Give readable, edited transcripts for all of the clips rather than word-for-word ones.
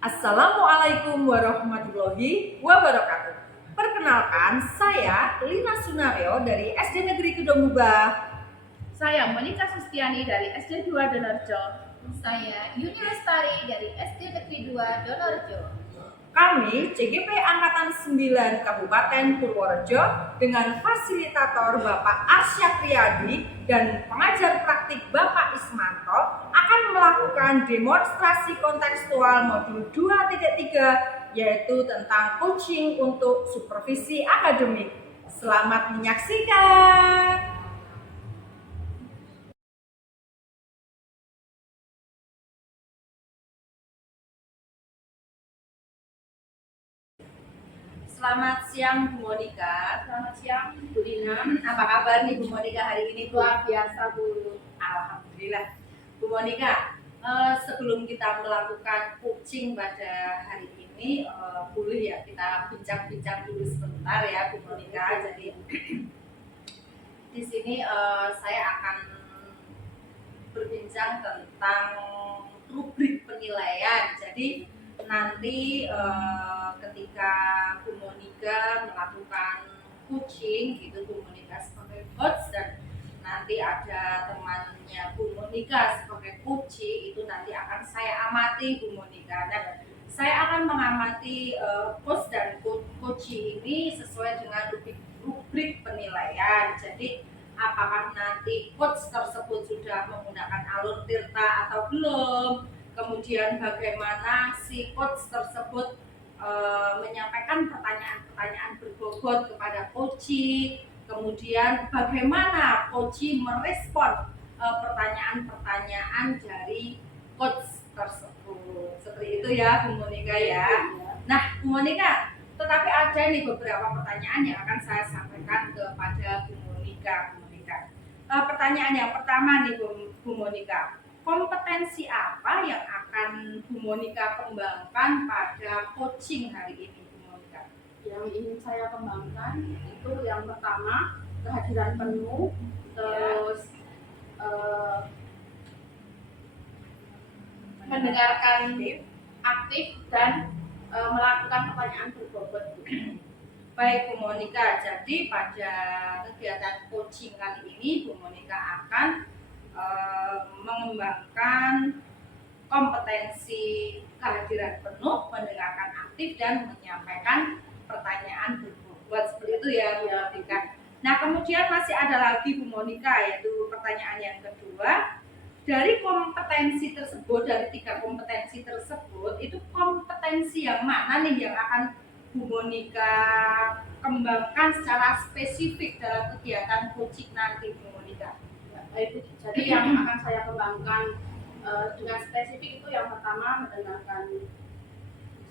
Assalamualaikum warahmatullahi wabarakatuh. Perkenalkan, saya Lina Sunario dari SD Negeri Kedongubah. Saya Monica Sustiani dari SD 2 Donorjo. Saya Yuni Lestari dari SD Negeri 2 Donorjo. Kami CGP Angkatan 9 Kabupaten Purworejo dengan fasilitator Bapak Arsya Priyadi dan pengajar praktik Bapak Ismanto akan melakukan demonstrasi kontekstual modul 2.3 yaitu tentang coaching untuk supervisi akademik. Selamat menyaksikan. Selamat siang Bu Monica. Selamat siang Bu Lina. Apa kabar nih Bu Monica hari ini? Luar biasa Bu. Alhamdulillah. Bu Monica, sebelum kita melakukan coaching pada hari ini, boleh ya kita bincang-bincang dulu sebentar ya Bu Monica. Jadi di sini saya akan berbincang tentang rubrik penilaian. Jadi nanti ketika Bu Monica melakukan coaching itu Bu Monica sebagai coach dan nanti ada temannya Bu Monica sebagai coach itu nanti akan saya amati Bu Monica. Nah, saya akan mengamati coach dan coach ini sesuai dengan rubrik penilaian. Jadi apakah nanti coach tersebut sudah menggunakan alur tirta atau belum, kemudian bagaimana si coach tersebut menyampaikan pertanyaan-pertanyaan berbobot kepada coachee, kemudian bagaimana coachee merespon pertanyaan-pertanyaan dari coach tersebut. Seperti itu ya Bu Monica ya. Nah Bu Monica, tetapi ada nih beberapa pertanyaan yang akan saya sampaikan kepada Bu Monica. Pertanyaan yang pertama nih Bu Monica, kompetensi apa yang akan Bu Monica kembangkan pada coaching hari ini Bu Monica? Yang ingin saya kembangkan itu yang pertama kehadiran penuh, terus mendengarkan aktif dan melakukan pertanyaan berbobot. Baik Bu Monica, jadi pada kegiatan coaching kali ini Bu Monica akan mengembangkan kompetensi kehadiran penuh, mendengarkan aktif dan menyampaikan pertanyaan berbobot. Seperti itu ya Bu Monica. Nah kemudian masih ada lagi Bu Monica, yaitu pertanyaan yang kedua. Dari kompetensi tersebut, dari 3 kompetensi tersebut, itu kompetensi yang mana nih yang akan Bu Monica kembangkan secara spesifik dalam kegiatan coaching nanti Bu Monica? Jadi yang akan saya kembangkan dengan spesifik itu yang pertama mendengarkan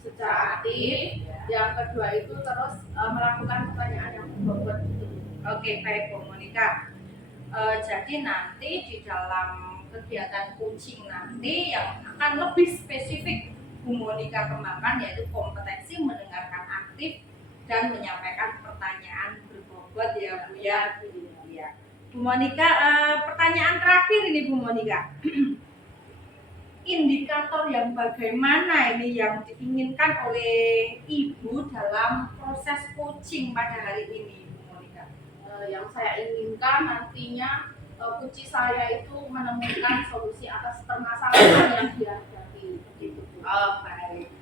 secara aktif, yang kedua itu terus melakukan pertanyaan yang berbobot. Oke, baik Bu Monica. Jadi nanti di dalam kegiatan coaching nanti yang akan lebih spesifik Bu Monica kembangkan yaitu kompetensi mendengarkan aktif dan menyampaikan pertanyaan berbobot ya Bu ya. Bu Monica, pertanyaan terakhir ini Bu Monica. Indikator yang bagaimana ini yang diinginkan oleh Ibu dalam proses coaching pada hari ini Bu Monica? Yang saya inginkan nantinya coach saya itu menemukan solusi atas permasalahan yang dihadapi. Oh baik.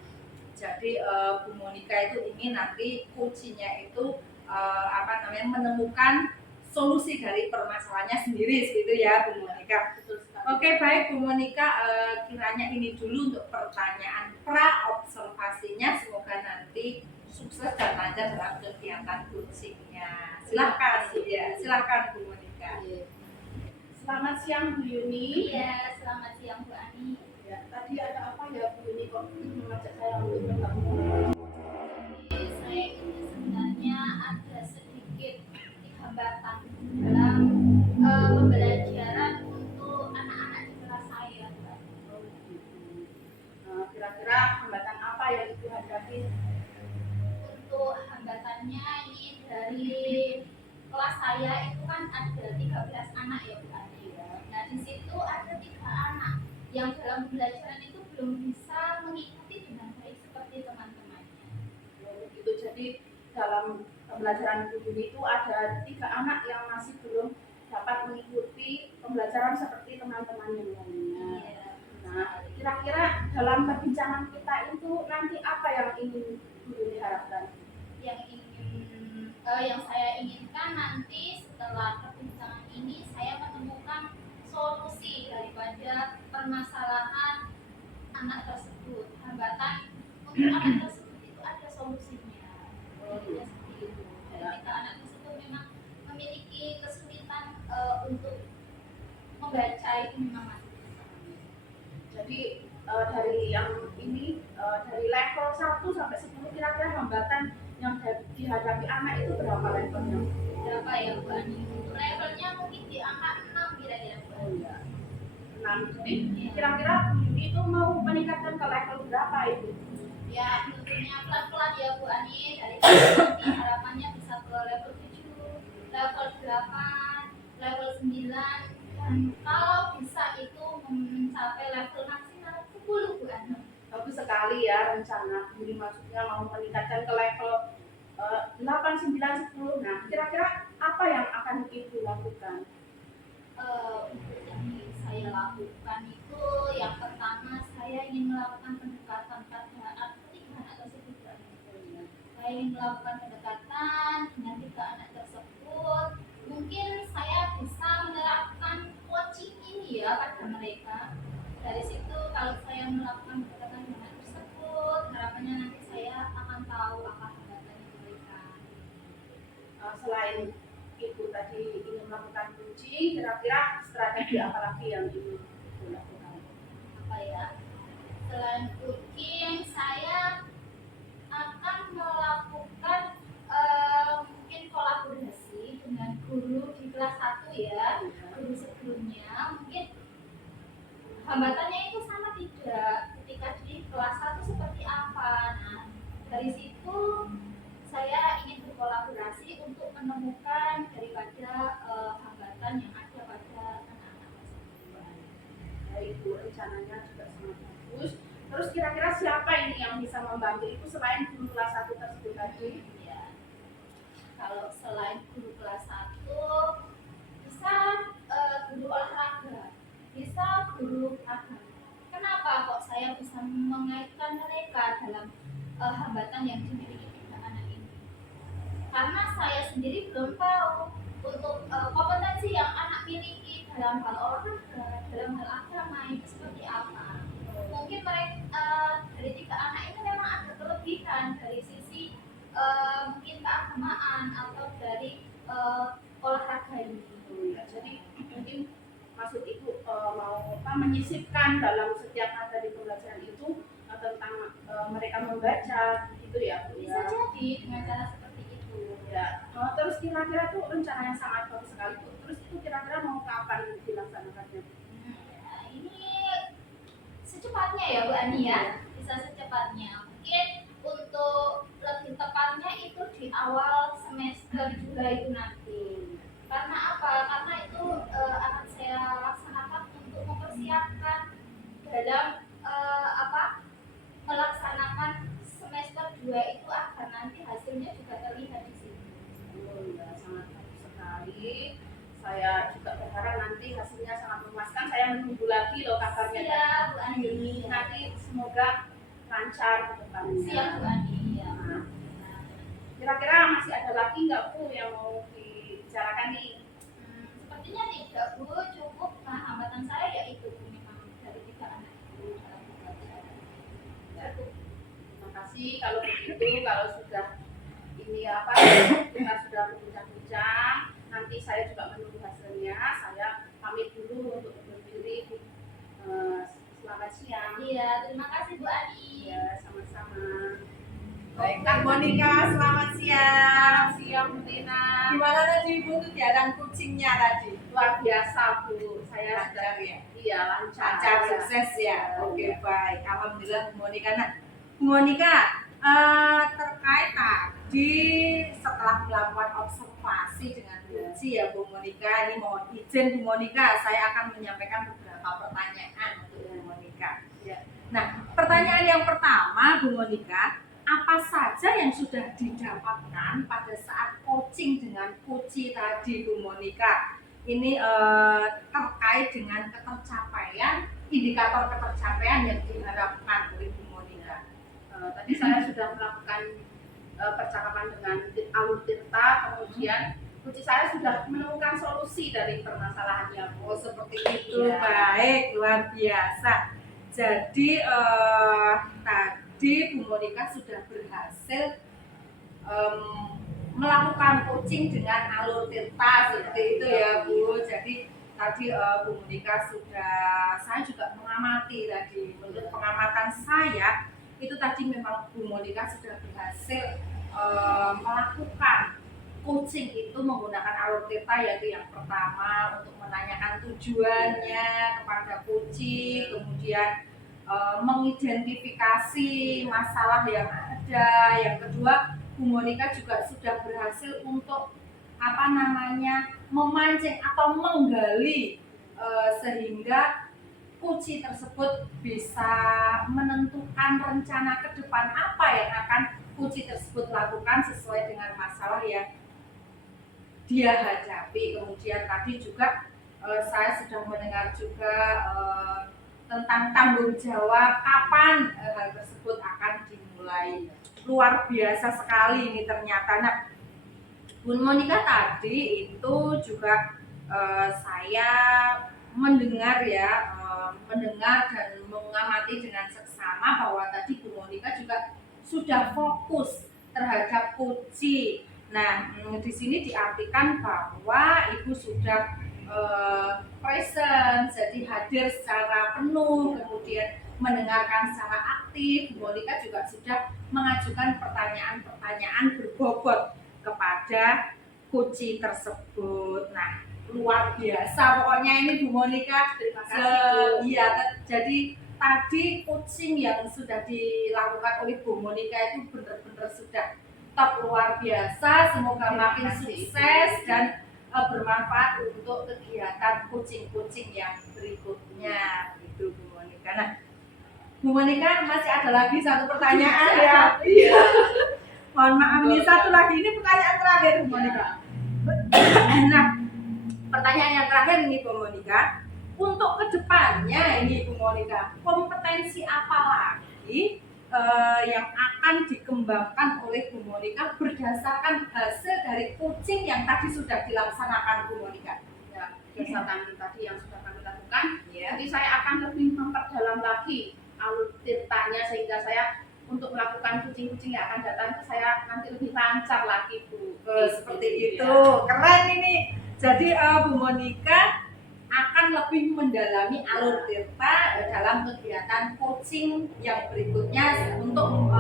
Jadi Bu Monica itu ingin nanti coachingnya itu menemukan solusi dari permasalahannya sendiri, seperti ya Bu Monica. Oke baik Bu Monica, kiranya ini dulu untuk pertanyaan pra observasinya. Semoga nanti sukses dan lancar dalam kegiatan coachingnya. Silahkan ya, silahkan Bu Monica. Selamat siang Bu Yuni. Iya, selamat siang Bu Ani. Ya, tadi ada apa ya Bu Yuni kok mengajak saya untuk bertemu? Jadi saya ini sebenarnya ada sedikit hambatan dalam pembelajaran untuk anak-anak di kelas saya. Kira-kira hambatan apa yang Ibu hadapi? Untuk hambatannya ini dari kelas saya itu kan ada 13 anak ya Bu Ani. Nah di situ ada 3 anak yang dalam pembelajaran itu belum bisa mengikuti dengan baik. Jadi dalam pembelajaran Bu Yuni itu ada 3 anak yang masih belum dapat mengikuti pembelajaran seperti teman-teman yang lainnya. Iya. Nah, kira-kira dalam perbincangan kita itu nanti apa yang ingin Bu Yuni harapkan? Yang saya inginkan nanti setelah perbincangan ini saya menemukan solusi daripada permasalahan anak tersebut. Hambatan untuk anak tersebut itu ada solusinya. Jadi seperti itu. Ketika anak tersebut memang memiliki kesulitan untuk membaca itu memang masih bisa. Jadi dari yang ini dari level 1 sampai 10 kira-kira hambatan yang dihadapi anak itu berapa levelnya? Berapa ya Bu Ani? Untuk levelnya mungkin di angka 6 kira-kira Bu Ani. Iya. 6. Jadi kira-kira itu mau meningkatkan ke level berapa itu? Ya tentunya pelan-pelan ya Bu Ani. Dari nanti harapannya bisa ke level 7, level 8, level 9, dan kalau bisa itu mencapai level maksimal 10 Bu Ani. Bagus sekali ya rencana. Jadi maksudnya mau meningkatkan ke level 8, 9, 10. Nah, kira-kira apa yang akan Ibu lakukan? Untuk yang saya lakukan itu yang pertama saya ingin melakukan pendekatan pada ketiga anak tersebut. Saya ingin melakukan pendekatan dengan 3 anak tersebut. Mungkin saya bisa menerapkan coaching ini ya pada mereka. Dari situ kalau saya melakukan pendekatan dengan anak tersebut, harapannya nanti saya akan tahu apa hambatan mereka. Selain Ibu tadi ingin melakukan coaching, kira-kira strategi apa lagi yang ingin Ibu lakukan? Apa ya? Selain cooking, saya akan melakukan mungkin kolaborasi dengan guru di kelas 1 ya, guru sebelumnya. Mungkin hambatannya itu sama tidak ketika di kelas 1 seperti apa. Nah, dari situ saya ingin berkolaborasi untuk menemukan daripada hambatan yang ada pada anak-anak tersebut. Ibu rencananya juga sangat bagus. Terus kira-kira siapa ini yang bisa membantu Ibu selain guru kelas 1 tersebut tadi? Ya, kalau selain guru kelas 1 bisa guru olahraga, bisa guru agama. Kenapa kok saya bisa mengaitkan mereka dalam hambatan yang dimiliki tiga anak ini? Karena saya sendiri belum tahu untuk kompetensi yang anak miliki dalam hal olahraga, dalam hal agama itu seperti apa. Mungkin mereka dari 3 anak ini memang ada kelebihan dari sisi mungkin keagamaan atau dari olahraga ini. Jadi mungkin maksud Ibu mau menyisipkan dalam setiap materi pembelajaran itu tentang mereka membaca gitu ya Bu? Bisa jadi dengan cara seperti itu. Ya, terus kira-kira tuh rencana yang sangat bagus sekali Bu. Terus itu kira-kira mau kapan dilaksanakannya? Ya, ini secepatnya ya Bu Ani ya, bisa secepatnya. Mungkin untuk lebih tepatnya itu di awal semester juga itu nanti. Karena apa? Karena itu akan saya laksanakan untuk mempersiapkan dalam melaksanakan semester 2 itu agar nanti hasilnya juga terlihat di sini. Oh ya, sangat bagus sekali. Saya juga berharap nanti hasilnya sangat memuaskan. Saya menunggu lagi loh kabarnya. Iya Bu Ani. Nanti semoga lancar ke depannya. Siap Bu Ani. Ya. Nah, kira-kira masih ada lagi nggak Bu yang mau dibicarakan nih? Sepertinya tidak Bu, cukup. Nah, hambatan saya yaitu memang dari 3 anak itu dalam pembelajaran. Cukup. Terima kasih kalau begitu, kalau sudah ini kita sudah berbincang-bincang, nanti saya juga menunggu hasilnya. Saya pamit dulu untuk undur diri. Selamat siang. Iya, terima kasih Bu Ani. Ya, sama-sama. Baik, Kak Monika, selamat siang. Selamat siang Bu Tina. Gimana tadi Ibu kegiatan coachingnya tadi? Luar biasa Bu, saya Lancar ya? iya lancar. Lancar, Ya. sukses ya? Oke, baik. Alhamdulillah Bu Monika. Nah, Bu Monika, terkait tadi setelah melakukan observasi dengan Uci ya Bu Monika, ini mohon izin Bu Monika, saya akan menyampaikan beberapa pertanyaan untuk Bu Monika. Ya. Nah, pertanyaan yang pertama Bu Monika, apa apa saja yang sudah didapatkan pada saat coaching dengan Kuci tadi Bu Monika? Ini terkait dengan ketercapaian, indikator ketercapaian yang diharapkan oleh Bu Monika. Tadi saya sudah melakukan percakapan dengan Alur Tirta, kemudian Kuci saya sudah menemukan solusi dari permasalahannya. Oh seperti itu, Ya. baik, luar biasa. Jadi tadi Bu Monika sudah berhasil melakukan coaching dengan Alur Tirta seperti itu ya Bu. Jadi tadi Bu Monika saya juga mengamati tadi. Menurut pengamatan saya itu tadi memang Bu Monika sudah berhasil melakukan coaching itu menggunakan Alur Tirta, yaitu yang pertama untuk menanyakan tujuannya kepada coaching, kemudian mengidentifikasi masalah yang ada. Yang kedua, Bu Monika juga sudah berhasil untuk memancing atau menggali sehingga Kuci tersebut bisa menentukan rencana ke depan apa yang akan Kuci tersebut lakukan sesuai dengan masalah yang dia hadapi. Kemudian tadi juga saya sudah mendengar juga tentang tanggung jawab kapan hal tersebut akan dimulai. Luar biasa sekali ini ternyata. Nah, Bu Monika tadi itu juga saya mendengar dan mengamati dengan seksama bahwa tadi Bu Monika juga sudah fokus terhadap Kuci. Nah, di sini diartikan bahwa Ibu sudah present, jadi hadir secara penuh, kemudian mendengarkan secara aktif. Bu Monika juga sudah mengajukan pertanyaan-pertanyaan berbobot kepada Kuci tersebut. Nah, luar biasa pokoknya ini Bu Monika. Terima kasih, Bu. Jadi tadi coaching yang sudah dilakukan oleh Bu Monika itu benar-benar sudah top, luar biasa. Semoga makin sukses dan bermanfaat untuk kegiatan coaching yang berikutnya gitu Bu Monika. Nah, Bu Monika masih ada lagi satu pertanyaan ya. Iya. Mohon maaf, ini satu lagi, ini pertanyaan terakhir Bu Monika. Nah, pertanyaan yang terakhir ini Bu Monika, untuk kedepannya ini Bu Monika, kompetensi apa lagi yang akan dikembangkan oleh Bu Monika berdasarkan hasil dari coaching yang tadi sudah dilaksanakan Bu Monika? Ya, berdasarkan tadi yang sudah kami lakukan, Ya. jadi saya akan lebih memperdalam lagi Alur Tirtanya sehingga saya untuk melakukan kucing-kucing yang akan datang itu saya nanti lebih lancar lagi Bu. Seperti itu, keren ini. Jadi Bu Monika akan lebih mendalami Alur Tirta dalam kegiatan coaching yang berikutnya untuk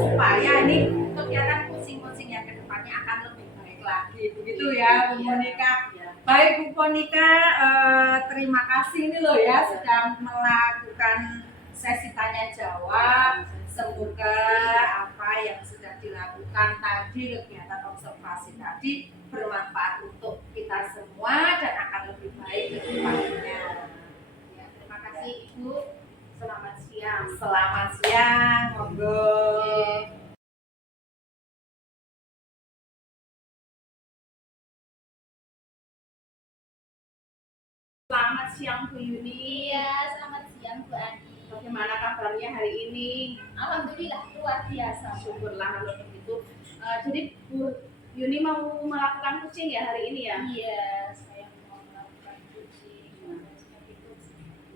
supaya ini kegiatan coaching yang kedepannya akan lebih baik lagi, begitu ya Bu Monika. Baik Bu Monika, terima kasih ini loh ya sudah melakukan sesi tanya jawab. Semoga apa yang sudah dilakukan tadi, kegiatan observasi tadi bermanfaat untuk kita semua dan akan lebih baik ke depannya. Ya, terima kasih Ibu. Selamat siang. Selamat siang, monggo. Selamat siang Bu Yuni. Iya, selamat siang Bu Ani. Bagaimana kabarnya hari ini? Alhamdulillah luar biasa. Syukurlah kalau begitu. Jadi Bu Yuni mau melakukan coaching ya hari ini ya? Iya, saya mau melakukan coaching.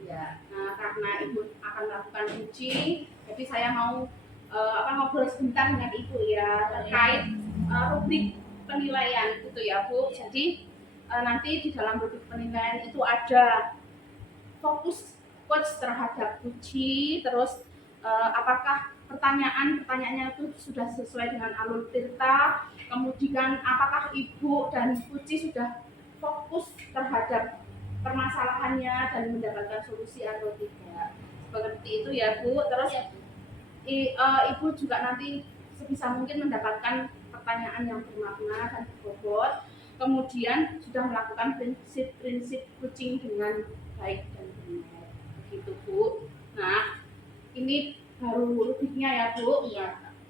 Ya. Nah, karena Ibu akan melakukan coaching, jadi saya mau ngobrol sebentar dengan Ibu ya terkait rubrik penilaian gitu ya Bu. Jadi nanti di dalam rubrik penilaian itu ada fokus coach terhadap Kuci, terus apakah pertanyaannya itu sudah sesuai dengan Alur Tirta, kemudian apakah Ibu dan Kuci sudah fokus terhadap permasalahannya dan mendapatkan solusi atau tidak, seperti itu ya Bu. Terus Ya, Bu. Ibu juga nanti sebisa mungkin mendapatkan pertanyaan yang bermakna dan berbobot, kemudian sudah melakukan prinsip-prinsip coaching dengan baik dan benar, begitu Bu. Nah, ini baru rubriknya ya Bu. Iya.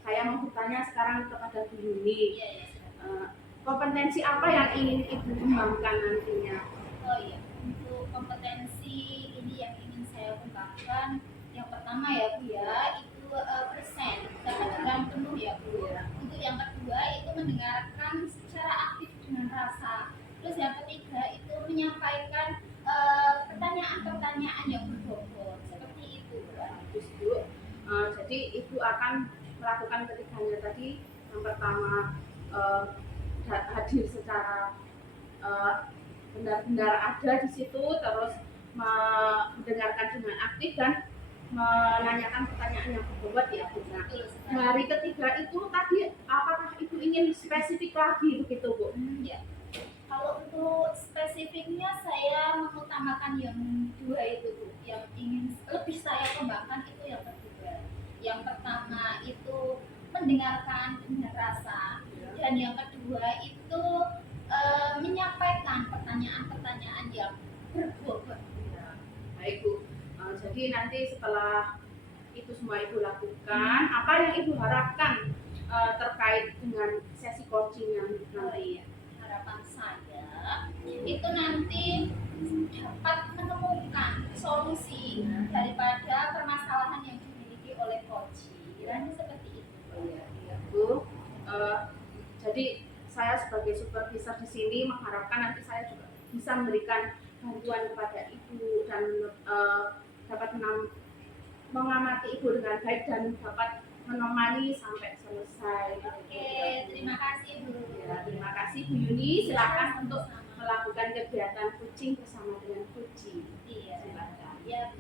saya mau bertanya sekarang kepada Bu Yuni, Iya, iya, silakan. kompetensi apa yang ingin Ibu kembangkan nantinya? Oh iya, untuk kompetensi ini yang ingin saya kembangkan, yang pertama ya Bu ya, itu present, kehadiran penuh ya Bu. Untuk yang kedua itu mendengarkan secara aktif dengan rasa. Terus yang ketiga itu menyampaikan pertanyaan-pertanyaan yang berbobot, seperti itu. Bagus Bu. Jadi Ibu akan melakukan ketiganya tadi. Yang pertama hadir secara benar-benar ada di situ, terus mendengarkan dengan aktif dan menanyakan pertanyaan yang berbobot ya Bu. Nah, Betul sekali. hari ketiga itu tadi apakah Ibu ingin spesifik lagi begitu Bu? Ya. Kalau untuk spesifiknya saya mengutamakan yang dua itu Bu. Yang ingin lebih saya kembangkan itu yang kedua. Yang pertama itu mendengarkan dengan rasa, dan yang kedua itu menyampaikan pertanyaan-pertanyaan yang berbobot. Baik Bu. Jadi nanti setelah itu semua Ibu lakukan, apa yang Ibu harapkan terkait dengan sesi coaching yang Oh nanti? iya, harapan saya itu nanti dapat menemukan solusi daripada permasalahan yang dimiliki oleh coach. Kiranya seperti itu. Iya Bu. Jadi saya sebagai supervisor di sini mengharapkan nanti saya juga bisa memberikan bantuan kepada Ibu dan dapat mengamati Ibu dengan baik dan dapat menemani sampai selesai. Oke, terima kasih Bu. Ya, terima kasih Bu Yuni. Silakan untuk melakukan kegiatan coaching bersama dengan Puji. Iya. Silakan. Ya.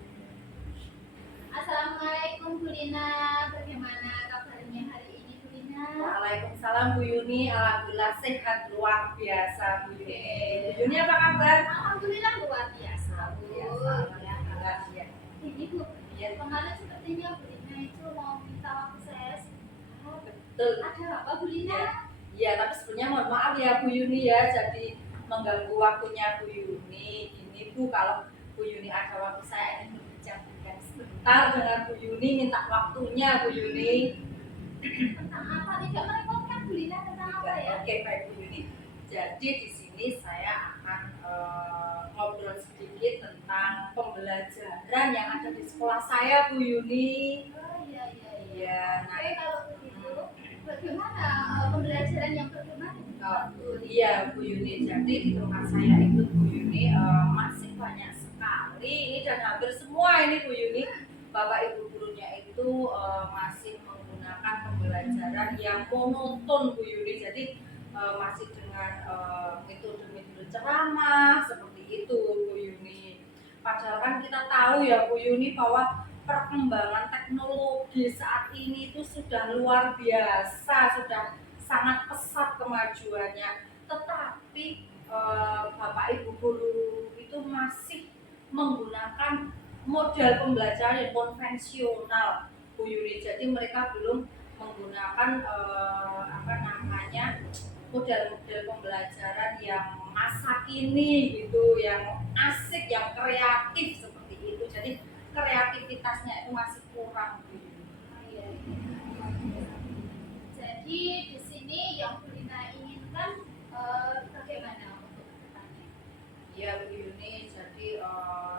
Assalamualaikum Bu Lina, bagaimana kabarnya hari ini Bu Lina? Waalaikumsalam Bu Yuni, alhamdulillah sehat luar biasa Bu Yuni. Bu Yuni apa kabar? Alhamdulillah luar biasa Bu. Ya, alhamdulillah. Ya. Ini Bu, Ya, kemarin sepertinya Bu Lina itu mau minta waktu saya sebentar. betul. Ada apa Bu Lina? Ya, tapi sebenarnya mohon maaf ya Bu Yuni ya, jadi mengganggu waktunya Bu Yuni. Ini Bu, kalau Bu Yuni ada waktu saya ingin berbincang sebentar dengan Bu Yuni, minta waktunya Bu Yuni. Tentang apa? Tidak merepotkan Bu Lina, tentang apa ya? Oke, baik Bu Yuni. Jadi di sini saya akan ngobrol sedikit tentang pembelajaran yang ada di sekolah saya Bu Yuni. Oh iya iya iya. Iya, nah Oke, kalau begitu bagaimana pembelajaran yang bagaimana? iya Bu Yuni, jadi di tempat saya itu Bu Yuni masih banyak sekali ini dan hampir semua ini Bu Yuni Bapak Ibu gurunya itu masih menggunakan pembelajaran yang monoton Bu Yuni, jadi masih dengan metode-metode ceramah seperti itu Bu Yuni. Padahal kan kita tahu ya Bu Yuni bahwa perkembangan teknologi saat ini itu sudah luar biasa, sudah sangat pesat kemajuannya, tetapi Bapak Ibu guru itu masih menggunakan model pembelajaran yang konvensional Bu Yuni. Jadi mereka belum menggunakan model-model pembelajaran yang masa kini gitu, yang asik, yang kreatif seperti itu. Jadi kreativitasnya itu masih kurang Bu Yuni. Iya, iya. Jadi di sini yang Bu Lina inginkan bagaimana untuk kedepannya? Ya Bu Yuni, jadi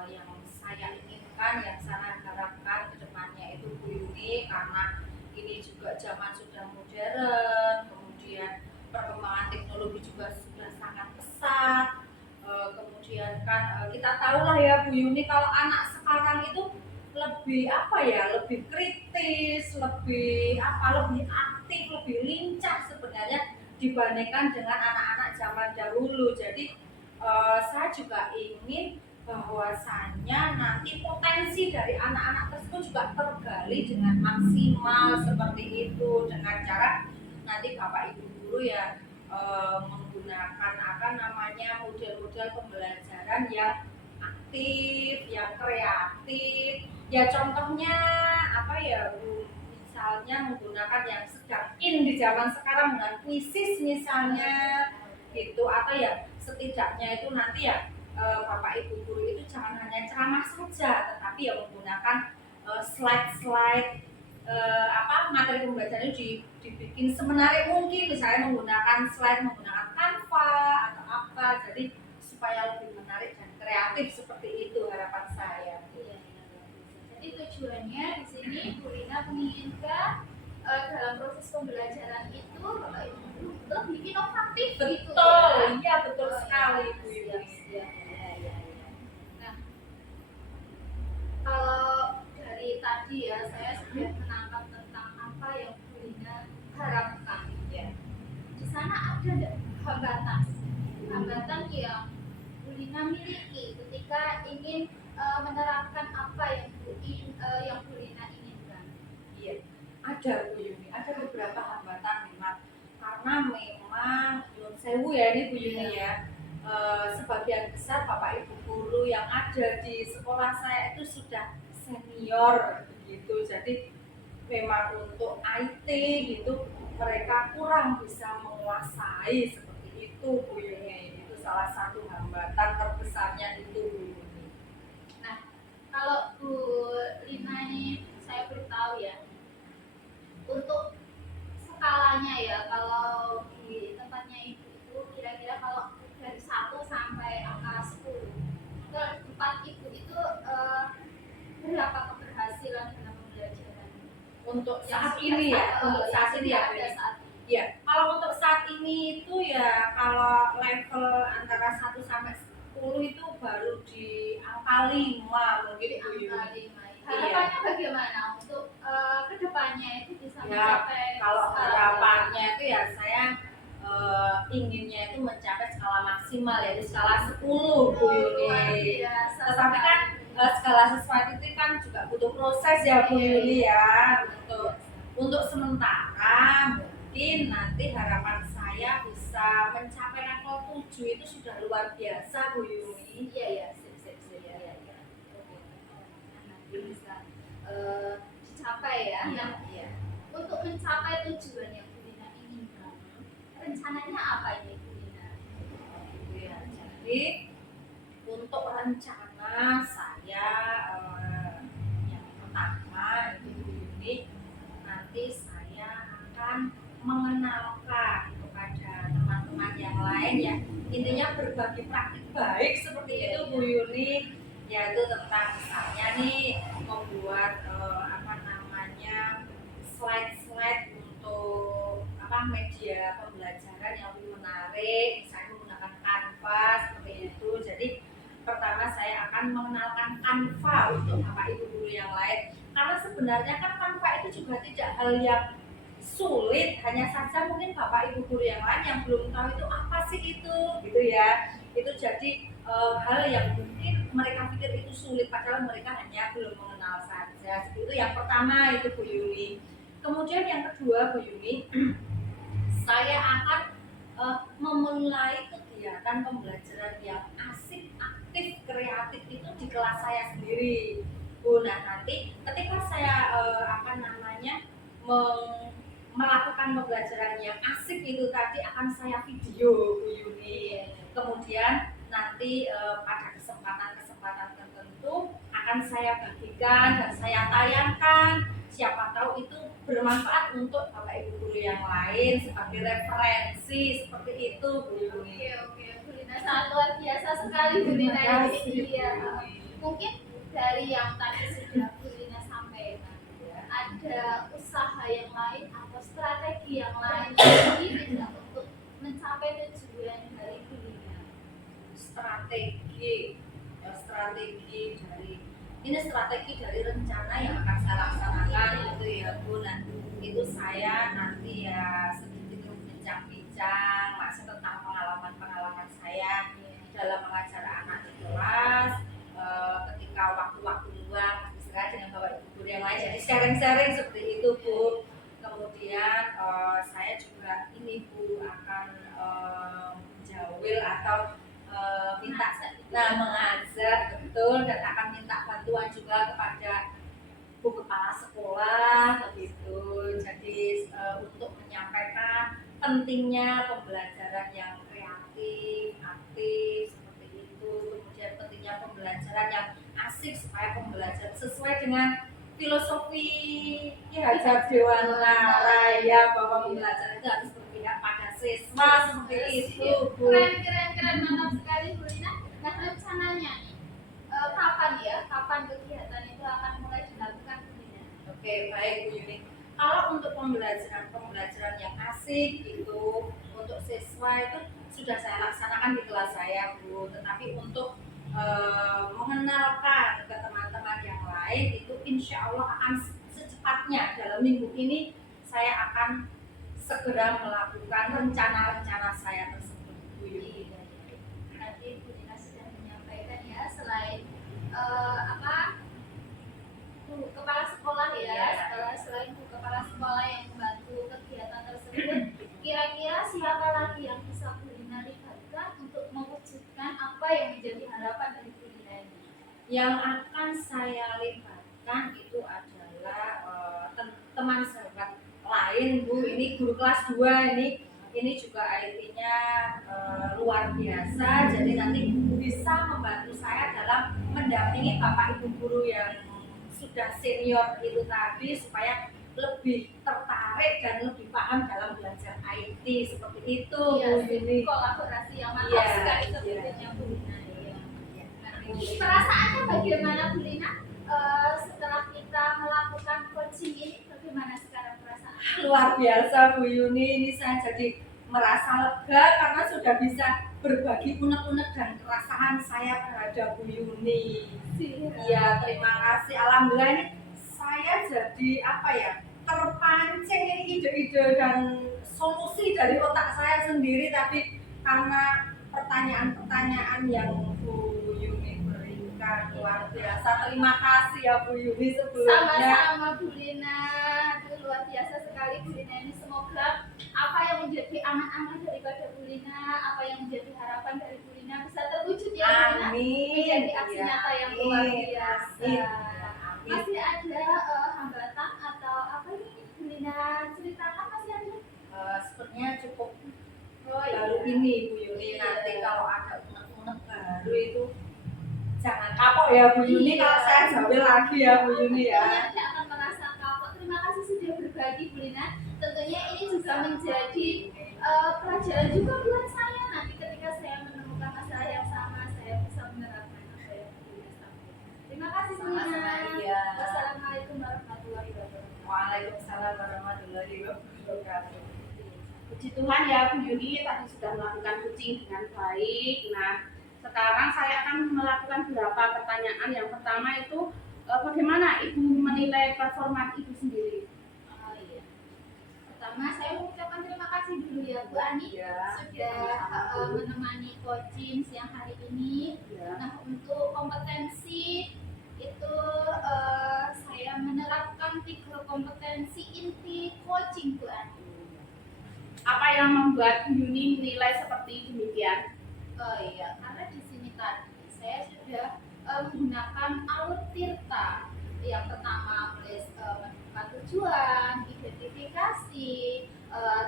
yang saya inginkan, yang saya harapkan ke depannya itu Bu Yuni, karena ini juga zaman sudah modern, kemudian perkembangan teknologi juga sudah sangat pesat, kemudian kan kita tahulah ya Bu Yuni, kalau anak sekarang itu lebih kritis, lebih aktif, lebih lincah sebenarnya dibandingkan dengan anak-anak zaman dahulu. Jadi saya juga ingin bahwasannya nanti potensi dari anak-anak tersebut juga tergali dengan maksimal seperti itu, dengan cara nanti Bapak Ibu guru ya menggunakan model-model pembelajaran yang aktif, yang kreatif. Ya contohnya misalnya menggunakan yang sedang in di zaman sekarang dengan kuisis misalnya gitu, atau ya setidaknya itu nanti ya Bapak Ibu guru itu jangan hanya ceramah saja, tetapi ya menggunakan slide-slide materi pembelajaran itu dibikin semenarik mungkin, misalnya menggunakan slide, menggunakan Canva atau apa, jadi supaya lebih menarik dan kreatif seperti itu harapan saya. Iya, iya, jadi tujuannya di sini Bu Lina menginginkan dalam proses pembelajaran itu Bapak Ibu guru lebih inovatif gitu Betul, ya. iya betul Oh, sekali iya, Bu siap, Yuni. siap. Iya, iya, iya. Nah, kalau dari tadi ya saya sudah menangkap tentang apa yang Bu Lina harapkan ya. Di sana ada nggak hambatan yang Bu Lina miliki ketika ingin menerapkan apa yang Bu Lina inginkan? Iya, ada Bu Yuni, ada beberapa hambatan memang, karena memang nyun sewu ya ini Bu Yuni ya. Sebagian besar Bapak Ibu guru yang ada di sekolah saya itu sudah senior begitu, jadi memang untuk IT gitu mereka kurang bisa menguasai seperti itu Bu Yuni. Itu salah satu hambatan terbesarnya itu Bu Yuni. Nah, kalau Bu Lina ini saya beritahu ya, untuk skalanya ya, kalau di tempatnya Ibu itu kira-kira kalau dari 1 sampai angka 10, ke tempat Ibu itu berapa keberhasilan dalam pembelajaran? Untuk Yang saat sudah ini ya, sa- untuk yang saat ini sudah ya Bu ada Yuni. saat ini. Ya, kalau untuk saat ini itu ya kalau level antara 1 sampai 10 itu baru di angka 5 mungkin Bu Angka Yuni. 5. Harapannya bagaimana untuk kedepannya itu bisa Ya, mencapai kalau skala harapannya itu ya saya inginnya itu mencapai skala maksimal yaitu skala 10 Bu luar Yuni. biasa Tetapi kan skala sesuatu itu kan juga butuh proses ya Bu Yuni ya. Untuk sementara mungkin nanti harapan saya bisa mencapai level 7 itu sudah luar biasa Bu Yuni. Iya, ya, sip, ya, ya. Oke. Nah, nanti bisa dicapai ya. Nah, Iya. untuk mencapai tujuan yang Bu Lina inginkan, rencananya apa ini Bu Lina? Gitu ya. Jadi untuk rencana saya yang pertama itu Bu Yuni, nanti saya akan mengenalkan kepada teman-teman yang lain ya, intinya berbagi praktik baik seperti itu Bu Yuni, yaitu tentang misalnya nih membuat slide-slide untuk media pembelajaran yang lebih menarik, misalnya menggunakan Canva seperti itu. Jadi pertama saya akan mengenalkan Canva untuk Bapak Ibu guru yang lain, karena sebenarnya kan Canva itu juga tidak hal yang sulit, hanya saja mungkin Bapak Ibu guru yang lain yang belum tahu itu apa sih itu gitu ya. Itu jadi hal yang mungkin mereka pikir itu sulit padahal mereka hanya belum mengenal saja. Itu yang pertama itu Bu Yuni. Kemudian yang kedua Bu Yuni, saya akan memulai kegiatan pembelajaran yang asik, aktif, kreatif itu di kelas saya sendiri. Bu, nah nanti ketika saya melakukan pembelajaran yang asik itu tadi akan saya video Bu Yuni. Kemudian nanti pada kesempatan-kesempatan tertentu akan saya bagikan dan saya tayangkan. Siapa tahu itu bermanfaat untuk Bapak Ibu guru yang lain sebagai referensi seperti itu Bu Yuni. Oke, Bu Lina sangat luar biasa sekali Bu Lina Terima ini. kasih, Iya. Bu Yuni. Mungkin dari yang tadi sudah Bu Lina sampaikan, ada usaha yang lain atau strategi yang lain tidak untuk mencapai tujuan dari Bu Lina? Strategi dari rencana yang akan saya laksanakan itu ya Bu. Nah, itu saya nanti ya sedikit berbincang-bincang masih tentang pengalaman saya dalam mengajar anak di kelas, ketika waktu-waktu luang istirahat dengan Bapak Ibu guru yang lain, jadi sharing-sharing seperti itu Bu. Kemudian saya juga ini Bu akan jawil atau mengajak betul, dan akan minta bantuan juga kepada Bu Kepala Sekolah begitu. Jadi untuk menyampaikan pentingnya pembelajaran yang kreatif, aktif seperti itu. Kemudian pentingnya pembelajaran yang asik supaya pembelajaran sesuai dengan filosofi Ki Hajar Dewantara Raya bahwa pembelajaran itu harus berpihak pada siswa seperti itu, Bu. Keren mantap sekali Bu Lina. Nah rencananya nih kapan kegiatan itu akan mulai dilakukan Bu Lina? Oke, baik Bu Yuni. Kalau untuk pembelajaran yang asik itu untuk siswa itu sudah saya laksanakan di kelas saya, Bu. Tetapi untuk mengenalkan ke teman-teman yang lain itu insya Allah akan secepatnya dalam minggu ini saya akan segera melakukan rencana-rencana saya tersebut, Bu Yuni. Tadi Bu Lina sudah menyampaikan ya, selain guru kepala sekolah ya, selain guru kepala sekolah yang membantu kegiatan tersebut, kira-kira siapa lagi yang bisa Bu Lina libatkan untuk mewujudkan apa yang menjadi harapan dari Bu Lina ini? Yang akan saya libatkan itu adalah teman sahabat lain, Bu. Ini guru kelas 2 ini juga IT-nya luar biasa. Jadi nanti bisa membantu saya dalam mendampingi Bapak Ibu guru yang sudah senior itu tadi supaya lebih tertarik dan lebih paham dalam belajar IT seperti itu, Iya, Bu. Ini kolaborasi yang mantap Iya, sekali iya. sepertinya Bu Lina. Ini perasaannya bagaimana Bu Lina? Setelah kita melakukan coaching ini, bagaimana sekarang perasaan? luar biasa, Bu Yuni. Ini saya jadi merasa lega karena sudah bisa berbagi unek-unek dan keresahan saya terhadap Bu Yuni. Iya, terima kasih. Alhamdulillah ini saya jadi terpancing ini ide-ide dan solusi dari otak saya sendiri, tapi karena pertanyaan-pertanyaan yang Bu Yuni berikan luar biasa. Terima kasih ya Bu Yuni sebelumnya. Sama-sama Bu Lina. Aduh, luar biasa sekali Bu Lina ini. Semoga apa yang menjadi angan-angan daripada Bu Lina, apa yang menjadi harapan dari Bu Lina bisa terwujud ya Bu Lina. Amin. Menjadi aksi Ya, nyata yang luar amin. biasa. Amin. Ya, amin. Masih ada hambatan atau apa ini Bu Lina ceritakan, masih ada? Sepertinya cukup Oh baru iya. ini Bu Yuni. Iya. Nanti kalau ada unek-unek baru itu jangan kapok ya Bu Yuni. Iya. Kalau saya jawab lagi ya Bu Yuni ya. Tentunya tidak akan merasa kapok. Terima kasih sudah berbagi Bu Lina. Tentunya ini juga menjadi pelajaran juga buat saya. Nanti ketika saya menemukan masalah yang sama, saya bisa menerapkan apa yang Bu Lina sampaikan. Terima kasih Bu Lina. Sama-sama, iya. Wassalamualaikum warahmatullahi wabarakatuh. Waalaikumsalam warahmatullahi wabarakatuh. Puji Tuhan ya Bu Yuni tadi sudah melakukan coaching dengan baik. Nah, sekarang saya akan melakukan beberapa pertanyaan. Yang pertama itu bagaimana Ibu menilai performa Ibu sendiri? Oh iya. Pertama saya mengucapkan terima kasih dulu ya Bu Ani Ya. sudah menemani coaching siang hari ini. Ya. Nah, untuk kompetensi itu saya menerapkan 3 kompetensi inti coaching Bu Ani. Apa yang membuat Bu Yuni menilai seperti demikian? Oh iya, karena di sini tadi saya sudah menggunakan alur tirta. Yang pertama menentukan tujuan, identifikasi,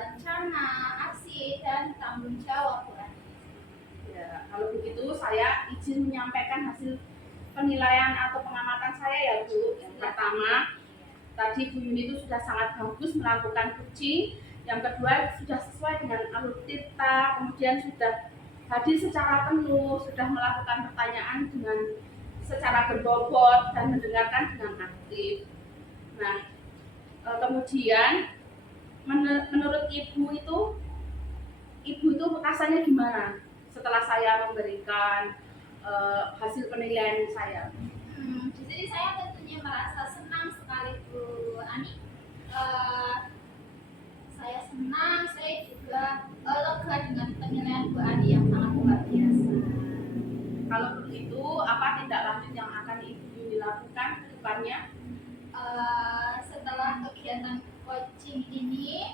rencana, aksi, dan tanggung jawab Bu Ani. Ya, kalau begitu saya izin menyampaikan hasil penilaian atau pengamatan saya ya Bu. Yang pertama, tadi Bu Yuni itu sudah sangat bagus melakukan coaching. Yang kedua, sudah sesuai dengan alur tirta, kemudian sudah hadir secara penuh, sudah melakukan pertanyaan dengan secara berbobot dan mendengarkan dengan aktif. Nah, kemudian menurut Ibu itu rasanya gimana setelah saya memberikan hasil penilaian saya? Di sini saya tentunya merasa senang sekali Bu Ani. Saya senang, saya juga lega dengan penilaian Bu Ani yang sangat luar biasa. Kalau begitu, apa tindak lanjut yang akan Ibu Yuni lakukan ke depannya? Setelah kegiatan coaching ini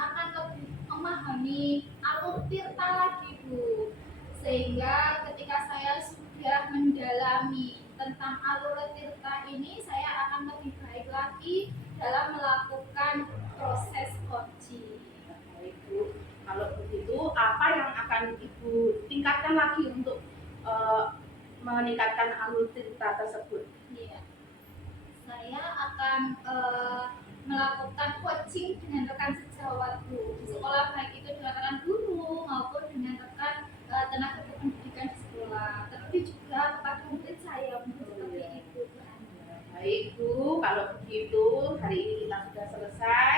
akan lebih memahami alur tirta lagi Bu, sehingga ketika saya sudah mendalami tentang alur tirta ini, saya akan lebih baik lagi dalam melakukan proses coaching. Baik Bu, kalau begitu apa yang akan Ibu tingkatkan lagi untuk meningkatkan alur tirta tersebut? Iya. Saya saya akan melakukan coaching dengan rekan sejawatku di sekolah, baik itu dengan rekan guru maupun dengan rekan tenaga kependidikan di sekolah, terlebih juga kepada murid saya seperti itu. Baik Bu, kalau begitu hari ini kita sudah selesai.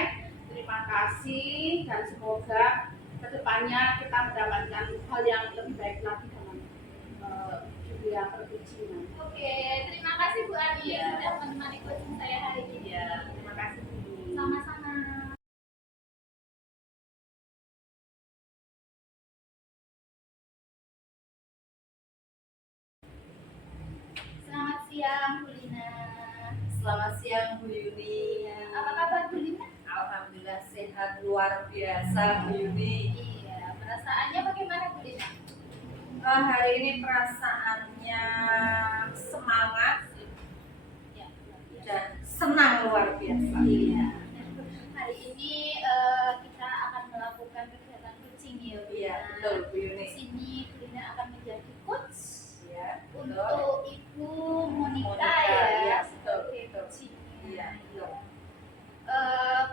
Terima kasih dan semoga kedepannya kita mendapatkan hal yang lebih baik lagi dalam dunia perkucingan. Oke, terima kasih Bu Ani Ya. sudah menemani coaching saya hari ini. Ya, terima kasih Bu. Sama-sama. Selamat siang Bu Lina. Selamat siang Bu Yuni. Apa kabar Bu Lina? Alhamdulillah sehat luar biasa Bu Yuni. Iya, perasaannya bagaimana Bu Lina? Hari ini perasaannya semangat Ya, dan senang luar biasa. iya. Hari ini kita akan melakukan kegiatan coaching ya Bu Iya, Lina. betul Bu Yuni. Di sini Bu Lina akan menjadi coach Ya, betul. untuk Ibu Monika Monika, ya. iya, betul, Sebagai betul. coachingnya. Iya, betul.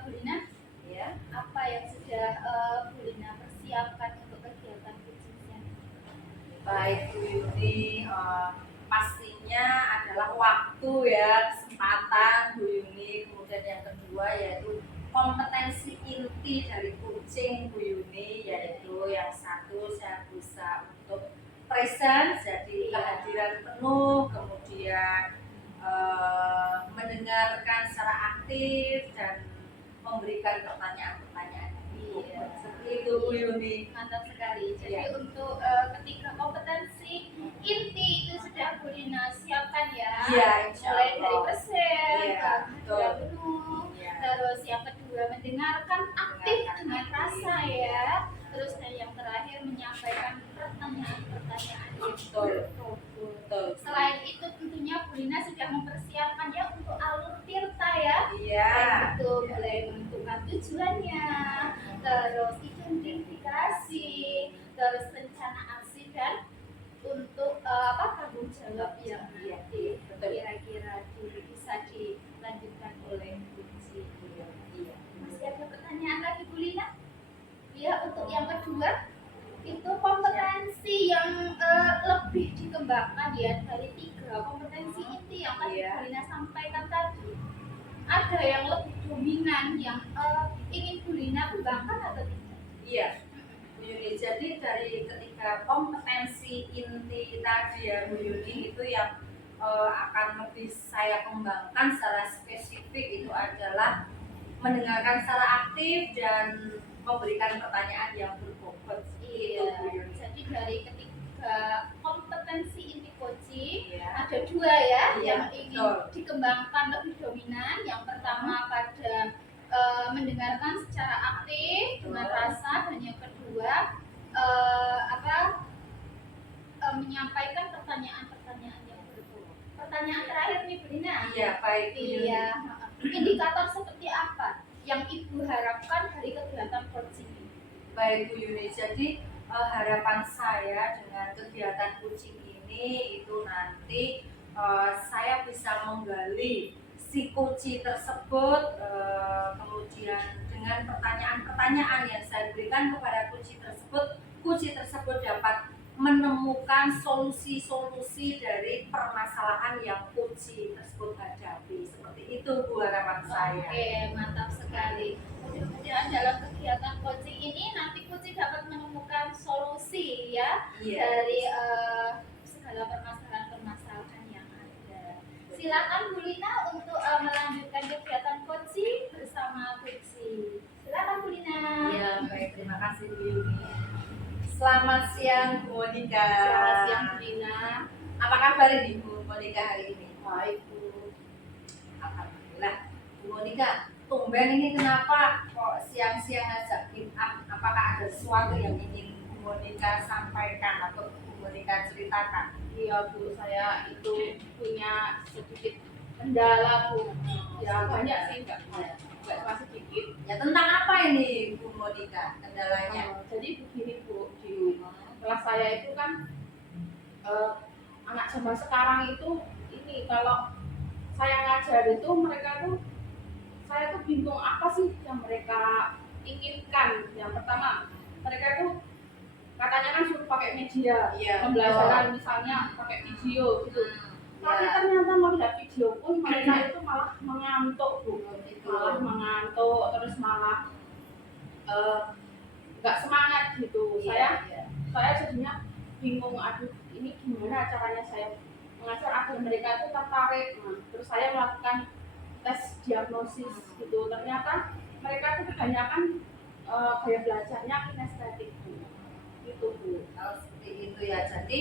Bu Lina, Ya. apa yang sudah Bu Lina persiapkan untuk kegiatan coachingnya? Baik Bu Yuni, pastinya adalah waktu ya, kesempatan Bu Yuni. Kemudian yang kedua yaitu kompetensi inti dari coaching Bu Yuni, yaitu yang satu saya bisa untuk present, jadi kehadiran penuh, kemudian mendengarkan secara aktif dan memberikan pertanyaan-pertanyaan. Iya. Seperti itu Bu Yuni. Mantap sekali. Jadi Iya. untuk ketiga kompetensi inti itu sudah Bu Lina siapkan ya. Iya, insya Mulai dari Allah. present, Iya, betul. kehadiran penuh. Iya. Terus yang kedua mendengarkan aktif Mendengarkan dengan aktif. rasa ya. Terus dan yang terakhir menyampaikan pertanyaan-pertanyaan yang Betul. berbobot. Betul. Selain itu tentunya Bu Lina sudah mempersiapkan ya untuk alur tirta ya. Iya. Baik itu mulai menentukan tujuannya, terus identifikasi, terus rencana aksi dan untuk tanggung jawab yang Iya, nanti betul. kira-kira bisa dilanjutkan oleh Bu Ci. Iya. Masih ada pertanyaan lagi Bu Lina? Ya, untuk yang kedua itu kompetensi yang lebih dikembangkan ya dari tiga kompetensi inti yang tadi Iya. Bu Lina sampaikan tadi. Ada yang lebih dominan yang ingin Bu Lina kembangkan atau tidak? Iya. Bu Yuni, jadi dari ketiga kompetensi inti tadi ya Bu Yuni, itu yang akan lebih saya kembangkan secara spesifik itu adalah mendengarkan secara aktif dan memberikan pertanyaan yang berbobot. Itu Bu Iya. Yuni. Jadi dari ketiga kompetensi inti coaching Iya. ada dua ya Iya, yang ingin betul. dikembangkan lebih dominan. Yang pertama pada mendengarkan secara aktif dengan Betul. rasa, dan yang kedua menyampaikan pertanyaan-pertanyaan yang berbobot. Pertanyaan terakhir nih Bu Lina. Iya, baik Bu Yuni. Iya. Indikator seperti apa yang Ibu harapkan dari kegiatan coaching ini? Baik Bu Yuni, jadi harapan saya dengan kegiatan coaching ini itu nanti saya bisa menggali si coach tersebut, kemudian dengan pertanyaan-pertanyaan yang saya berikan kepada coach tersebut dapat menemukan solusi-solusi dari permasalahan yang coach tersebut hadapi. Seperti itu Bu harapan saya. Oke, mantap sekali. Mudah-mudahan dalam kegiatan coaching ini nanti coach dapat menemukan solusi ya Iya. dari segala permasalahan-permasalahan yang ada. Silakan Bu Lina untuk melanjutkan kegiatan coaching bersama coach. Silakan Bu Lina. Iya, baik, terima kasih Bu Yuni. Selamat siang Bu Monika. Selamat siang Bu Lina. Apa kabar ini Bu Monika hari ini? Baik Bu. Alhamdulillah. Bu Monika, tumben ini kenapa kok siang-siang ngajak meet up? Apakah ada sesuatu yang ingin Bu Monika sampaikan atau Bu Monika ceritakan? Iya Bu, saya itu punya sedikit kendala Bu. Ya banyak sih, enggak cuma sedikit. Ya tentang apa ini Bu Monika kendalanya? Jadi begini Bu, di kelas saya itu kan anak zaman sekarang itu ini kalau saya ngajar itu mereka tuh, saya tuh bingung apa sih yang mereka inginkan. Yang pertama, mereka tuh katanya kan suruh pakai media Iya, pembelajaran, misalnya pakai video gitu. Tapi Ya, ternyata melihat video pun mereka itu malah mengantuk, Bu. itu. Malah mengantuk, terus malah nggak semangat gitu. Iya. Saya jadinya bingung, aduh ini gimana caranya saya mengajar agar mereka itu tertarik. Nah, terus saya melakukan tes diagnosis gitu, ternyata mereka itu kebanyakan gaya belajarnya kinestetik gitu, Bu. Kalau seperti itu ya, jadi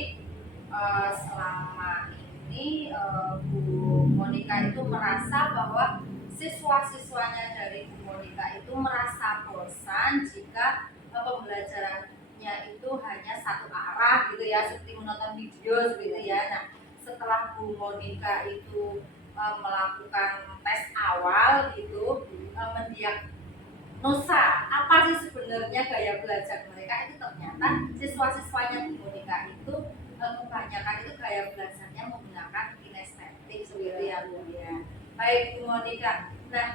selama ini Bu Monica itu merasa bahwa siswa-siswanya dari Bu Monica itu merasa bosan jika pembelajarannya itu hanya satu arah gitu ya, seperti menonton video seperti ya. Nah, setelah Bu Monica itu melakukan tes awal gitu, mendiagnosa apa sih sebenarnya gaya belajar mereka, itu ternyata siswa-siswanya Bu Monica itu kebanyakan itu gaya belajarnya menggunakan kinestetik seperti ya Bu ya. Baik Bu Monica, nah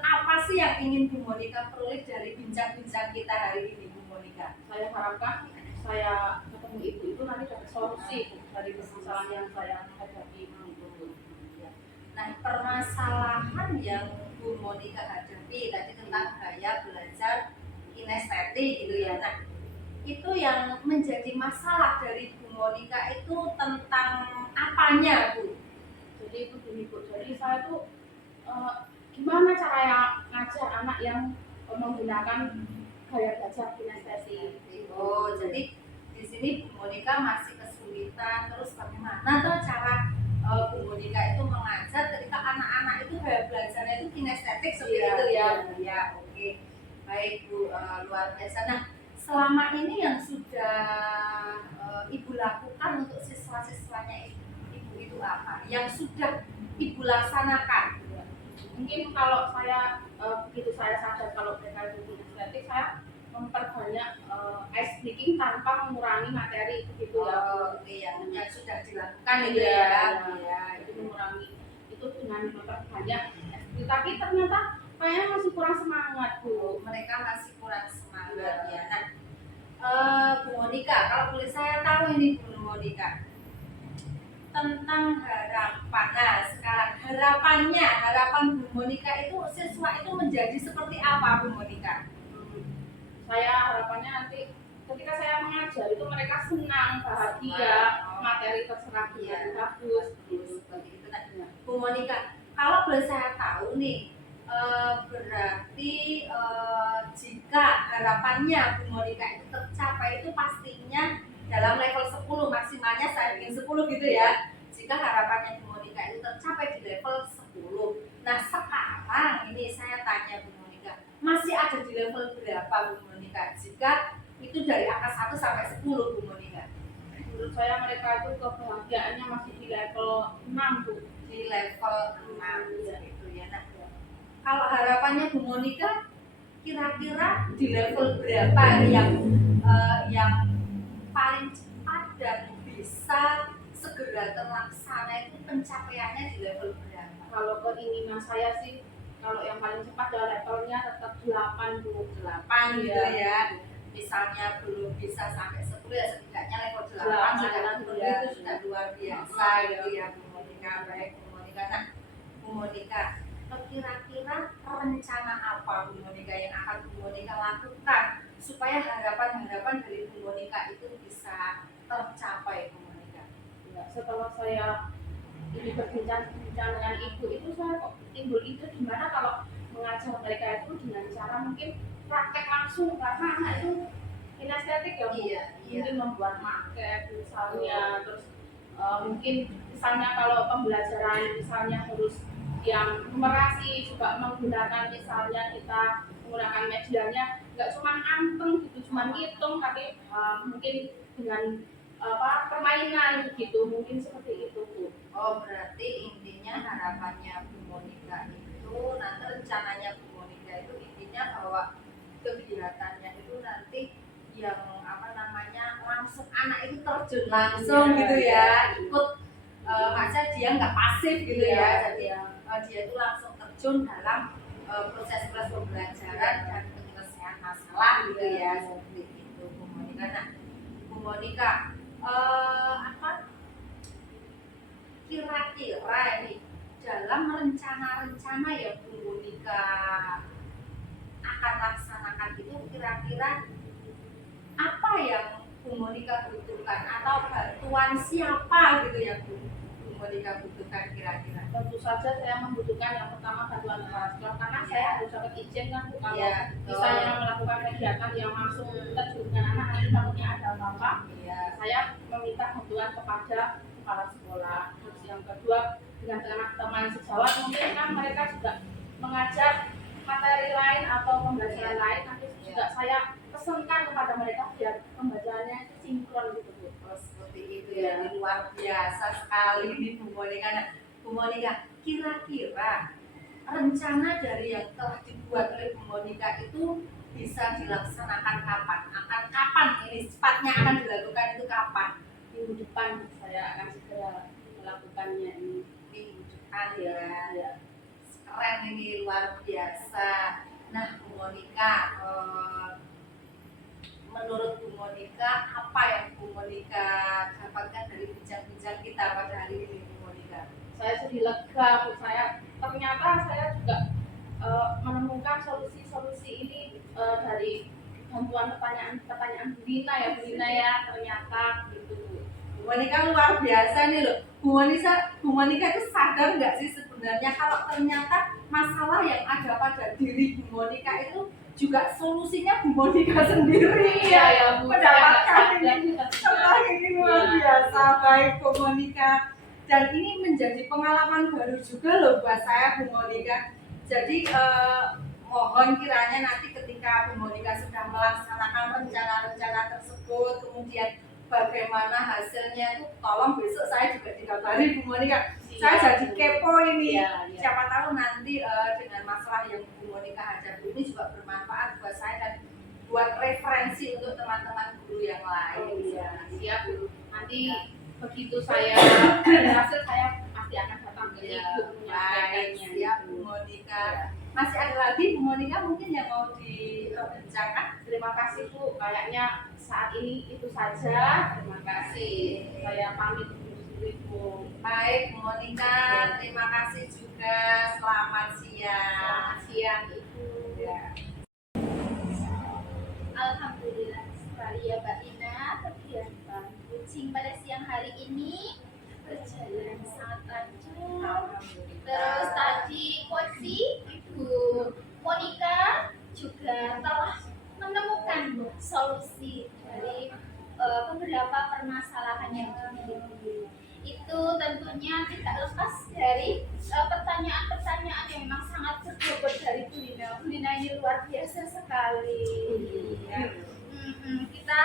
apa sih yang ingin Bu Monica peroleh dari bincang-bincang kita hari ini Bu Monica? Saya harapkan saya ketemu itu nanti dapat solusi dari permasalahan yang saya hadapi gitu. Nah, permasalahan yang Bu Monica hadapi tadi tentang gaya belajar kinestetik gitu ya. Nah, itu yang menjadi masalah dari Bu Monica itu tentang apanya, Bu? Jadi itu gini, Bu. Jadi saya tuh gimana cara yang ngajar anak yang menggunakan gaya belajar kinestetik. Oh, jadi di sini Bu Monica masih kesulitan, terus bagaimana tuh cara Bu Monica itu mengajar ketika anak-anak itu gaya belajarnya itu kinestetik seperti Iya, itu ya. iya. Ya, oke. Baik Bu, luar biasa. Nah, selama ini yang sudah Ibu lakukan untuk siswa-siswanya Ibu itu apa? Yang sudah Ibu laksanakan? Mungkin kalau saya begitu saya sadar kalau mereka itu kinestetik, saya memperbanyak ice breaking tanpa mengurangi materi begitu ya. Oke, yang sudah dilakukan itu Iya, ya. iya. Itu mengurangi itu dengan memperbanyak ice breaking. Tapi ternyata kayaknya masih kurang semangat, Bu. Mereka masih kurang semangat ya. Nah, Bu Monica, kalau boleh saya tahu ini Bu Monica tentang harapan. Nah, sekarang harapan Bu Monica itu siswa itu menjadi seperti apa Bu Monica? Saya harapannya nanti ketika saya mengajar itu mereka senang, bahagia, materi terserap dengan bagus. Seperti itu. Nah, Bu Monica, kalau boleh saya tahu nih, berarti jika harapannya Bu Monica itu tercapai itu pastinya dalam level 10, maksimalnya saya bikin 10 gitu ya. Jika harapannya Bu Monica itu tercapai di level 10. Nah, sekarang ini saya tanya Bu Monica, masih ada di level berapa Bu Monica? Jika itu dari angka 1 sampai 10 Bu Monica. Menurut saya mereka itu kebahagiaannya masih di level 6, Bu. Di level 6 gitu ya. Nah, kalau harapannya Bu Monica kira-kira di level berapa yang paling cepat dan bisa segera terlaksana itu pencapaiannya di level berapa? Kalau keinginan saya sih kalau yang paling cepat adalah levelnya tetap 8, Bu. 8 gitu Iya. ya. Misalnya belum bisa sampai 10 ya setidaknya level 8 8 sudah ya. itu sudah luar biasa gitu ya Bu Monica. Baik Bu Monica. Nah, Bu Monica, kira-kira rencana apa Bu Monica yang akan Bu Monica lakukan supaya harapan-harapan dari Bu Monica itu bisa tercapai Bu Monica? Ya, setelah saya ini berbincang-bincang dengan ibu itu saya kok timbul ide gimana kalau mengajar mereka itu dengan cara mungkin praktek langsung, karena anak itu kinestetik ya, Bu. Iya. Mungkin membuat maket misalnya, terus mungkin misalnya kalau pembelajaran misalnya harus yang numerasi juga menggunakan, misalnya kita menggunakan medianya nggak cuma anteng gitu, cuma ngitung, tapi mungkin dengan permainan gitu, mungkin seperti itu, Bu. Oh, berarti intinya harapannya Bu Monica itu nanti rencananya Bu Monica itu intinya bahwa kegiatannya itu nanti yang langsung anak itu terjun langsung gitu ya, ikut masa dia nggak pasif gitu ya, jadi Iya. dia itu langsung terjun dalam proses pembelajaran dan penyelesaian masalah gitu ya, seperti itu Bu Monika. Nah Bu Monika, apa kira-kira ini dalam rencana-rencana yang Bu Monika akan laksanakan itu, kira-kira apa yang Bu Monika butuhkan atau bantuan siapa gitu yang Bu Monika butuhkan kira-kira? Tentu saja saya membutuhkan yang pertama bantuan orang karena saya harus dapat izin kan Bu, kalau Iya, misalnya melakukan kegiatan yang langsung terjun dengan anak nanti takutnya ada apa-apa, Iya. saya meminta bantuan kepada kepala sekolah. Terus yang kedua, dengan teman-teman sejawat mungkin kan mereka juga mengajar materi lain atau pembelajaran lain, nanti juga saya pesankan kepada mereka biar pembelajarannya itu sinkron gitu Bu. Oh, seperti itu ya, ini luar biasa sekali nih Bu Monika. Nah, Bu Monika, kira-kira rencana dari yang telah dibuat oleh Bu Monika itu bisa dilaksanakan kapan? Akan kapan ini cepatnya akan dilakukan itu kapan? Minggu depan saya akan segera melakukannya ini. Minggu depan ya. Keren ini, luar biasa. Nah Bu Monika, menurut Bu Monika apa yang Bu Monika dapatkan dari bincang-bincang kita pada hari ini Bu Monika? Saya sedih lega Bu, ternyata saya juga menemukan solusi-solusi ini dari bantuan pertanyaan Bu Lina ya Bu Lina ya, ternyata gitu Bu. Bu Monika luar biasa nih loh. Bu Monika itu sadar nggak sih sebenarnya kalau ternyata masalah yang ada pada diri Bu Monika itu juga solusinya Bu Monika sendiri ya, Bu, mendapatkan saya ini. nggak Wah, sadar. ini luar biasa, baik Bu Monika. Dan ini menjadi pengalaman baru juga loh buat saya Bu Monika. Jadi mohon kiranya nanti ketika Bu Monika sudah melaksanakan rencana-rencana tersebut, kemudian bagaimana hasilnya itu, tolong besok saya juga dikabari Bu Monika. Saya jadi kepo ini. Iya. Siapa tahu nanti dengan masalah yang Bu Monika hadapi ini juga bermanfaat buat saya dan buat referensi untuk teman-teman guru yang lain. Oh iya, siap Bu. Nanti begitu saya berhasil saya pasti akan datang ke Ibu menyampaikannya. Siap Bu Monika. Masih ada lagi Bu Monika mungkin yang mau dibincangkan? Terima kasih Bu, kayaknya saat ini itu saja. Terima kasih. Saya pamit dulu Bu. Baik Bu Monika, terima kasih juga. Selamat siang. Selamat siang Ibu. Ya. Alhamdulillah sekali ya Mbak Ina, kegiatan kucing pada siang hari ini berjalan sangat lancar. Terus tadi Koci, Ibu Monika juga telah menemukan solusi dari beberapa permasalahan yang dimiliki. Itu tentunya tidak lepas dari pertanyaan-pertanyaan yang memang sangat berbobot dari Bu Lina. Bu Lina ini luar biasa sekali. Ya. Kita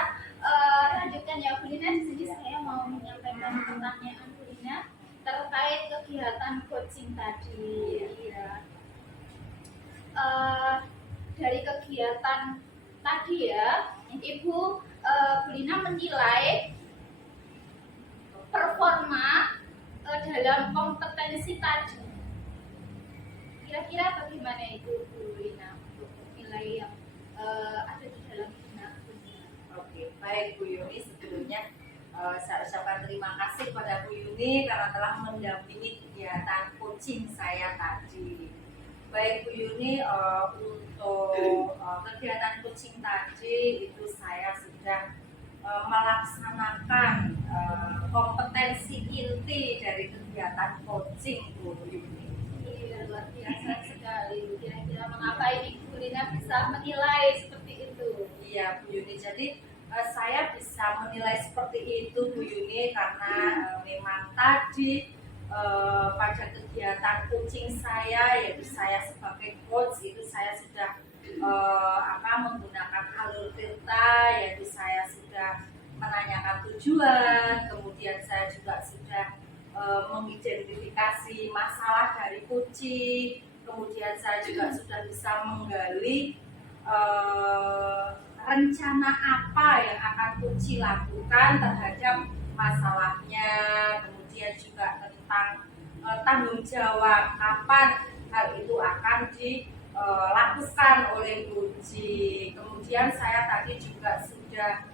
lanjutkan ya Bu Lina. Di sini saya mau menyampaikan pertanyaan Bu Lina terkait kegiatan coaching tadi. Ya. Dari kegiatan tadi ya, Ibu Bu Lina menilai performa dalam kompetensi tadi. Kira-kira bagaimana itu Bu Lina untuk nilai yang ada di dalam benak Bu Lina? Oke, baik Bu Yuni, sebelumnya saya ucapkan terima kasih pada Bu Yuni karena telah mendampingi kegiatan coaching saya tadi. Baik Bu Yuni, untuk kegiatan coaching tadi itu saya sudah melaksanakan kompetensi inti dari kegiatan coaching Bu Yuni. Iya, luar biasa sekali. Kira-kira mengapa ini Bu Lina bisa menilai seperti itu? Iya Bu Yuni, jadi saya bisa menilai seperti itu Bu Yuni karena memang tadi pada kegiatan coaching saya, yaitu saya sebagai coach itu saya sudah menggunakan alur Tirta, yaitu saya sudah menanyakan tujuan, kemudian saya juga sudah mengidentifikasi masalah dari kucing, kemudian saya juga sudah bisa menggali rencana apa yang akan kucing lakukan terhadap masalahnya, kemudian kemudian juga tentang tanggung jawab kapan hal itu akan dilakukan oleh Guci. Kemudian saya tadi juga sudah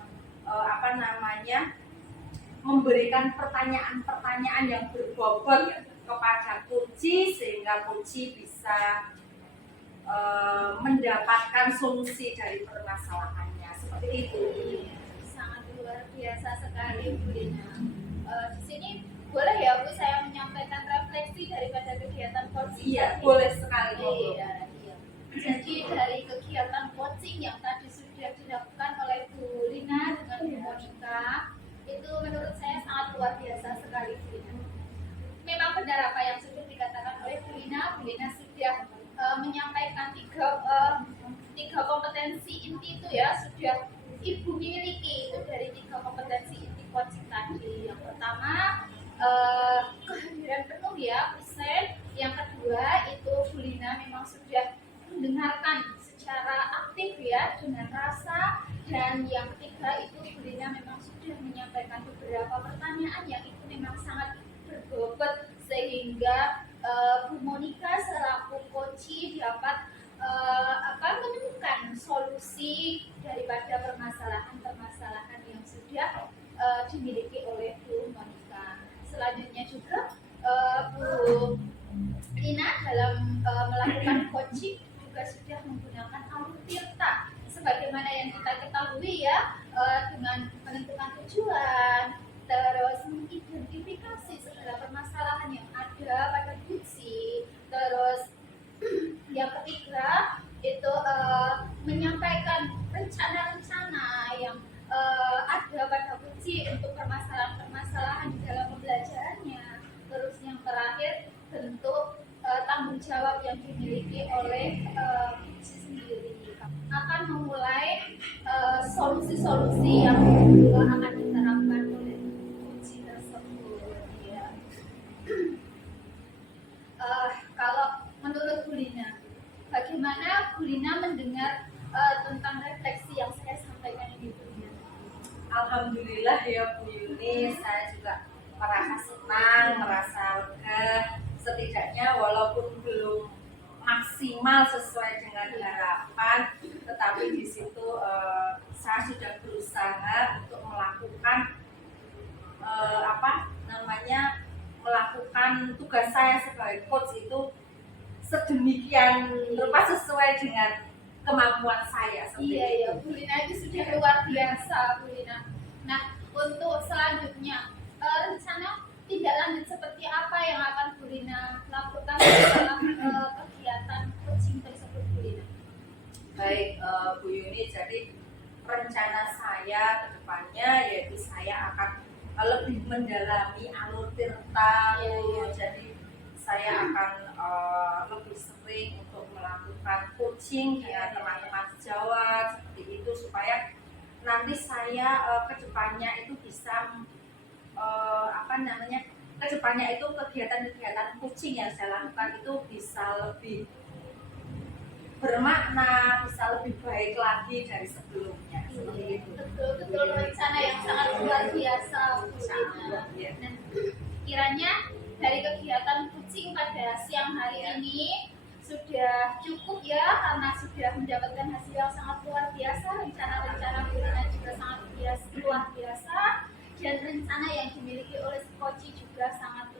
memberikan pertanyaan-pertanyaan yang berbobot kepada Guci sehingga Guci bisa mendapatkan solusi dari permasalahannya, seperti itu. Sangat luar biasa sekali Bu Lina. Di sini boleh ya Bu saya menyampaikan refleksi daripada kegiatan coaching? Iya, boleh sekali. Iya. Jadi dari kegiatan coaching yang tadi sudah dilakukan oleh Bu Lina dengan Bu Monica, itu menurut saya sangat luar biasa sekali Bu Lina. Memang benar apa yang sudah dikatakan oleh Bu Lina. Bu Lina sudah menyampaikan tiga kompetensi inti itu ya, sudah Ibu miliki itu dari tiga kompetensi inti coaching tadi. Yang pertama kehadiran penuh ya, present. Yang kedua itu Bu Lina memang sudah mendengarkan secara aktif ya, dengan rasa. Dan yang ketiga itu Bu Lina memang sudah menyampaikan beberapa pertanyaan yang itu memang sangat berbobot sehingga Bu Monica selaku coach dapat menemukan solusi daripada permasalahan-permasalahan yang sudah dimiliki oleh Bu Monica. Selanjutnya juga Bu Lina dalam melakukan coaching juga sudah menggunakan alur tirta sebagaimana yang kita ketahui ya, dengan menentukan tujuan, terus mengidentifikasi segala permasalahan yang ada pada Guci, terus yang ketiga itu menyampaikan rencana-rencana yang ada pada Guci untuk permasalahan-permasalahan di dalam pembelajarannya. Terus yang terakhir bentuk tanggung jawab yang dimiliki oleh Guci sendiri akan memulai solusi-solusi yang akan diterapkan oleh Guci tersebut ya. Kalau menurut Bu Lina, bagaimana Bu Lina mendengar tentang refleksi yang saya sampaikan ini Bu Lina? Alhamdulillah ya Bu Yuni, saya juga merasa senang, merasa lega. Setidaknya walaupun belum maksimal sesuai dengan harapan, tetapi di situ saya sudah berusaha untuk melakukan melakukan tugas saya sebagai coach itu sedemikian rupa sesuai dengan kemampuan saya. Iya ya, Bu Lina itu sudah luar biasa Bu Lina. Nah, untuk selanjutnya rencana tindak lanjut seperti apa yang akan Bu Lina lakukan dalam kegiatan coaching tersebut Bu Lina? Baik Bu Yuni, jadi rencana saya ke depannya yaitu saya akan lebih mendalami alur tirta. Jadi saya akan lebih sering untuk melakukan coaching dengan teman-teman sejawat seperti itu supaya nanti saya kedepannya itu bisa kedepannya itu kegiatan-kegiatan coaching yang saya lakukan itu bisa lebih bermakna, bisa lebih baik lagi dari sebelumnya. Seperti itu. Betul rencana yang sangat luar biasa Bu Lina. Dan kiranya dari kegiatan coaching pada siang hari ini sudah cukup ya, karena sudah mendapatkan hasil yang sangat luar biasa. Rencana-rencana Bu Lina juga sangat luar biasa, dan rencana yang dimiliki oleh coach juga sangat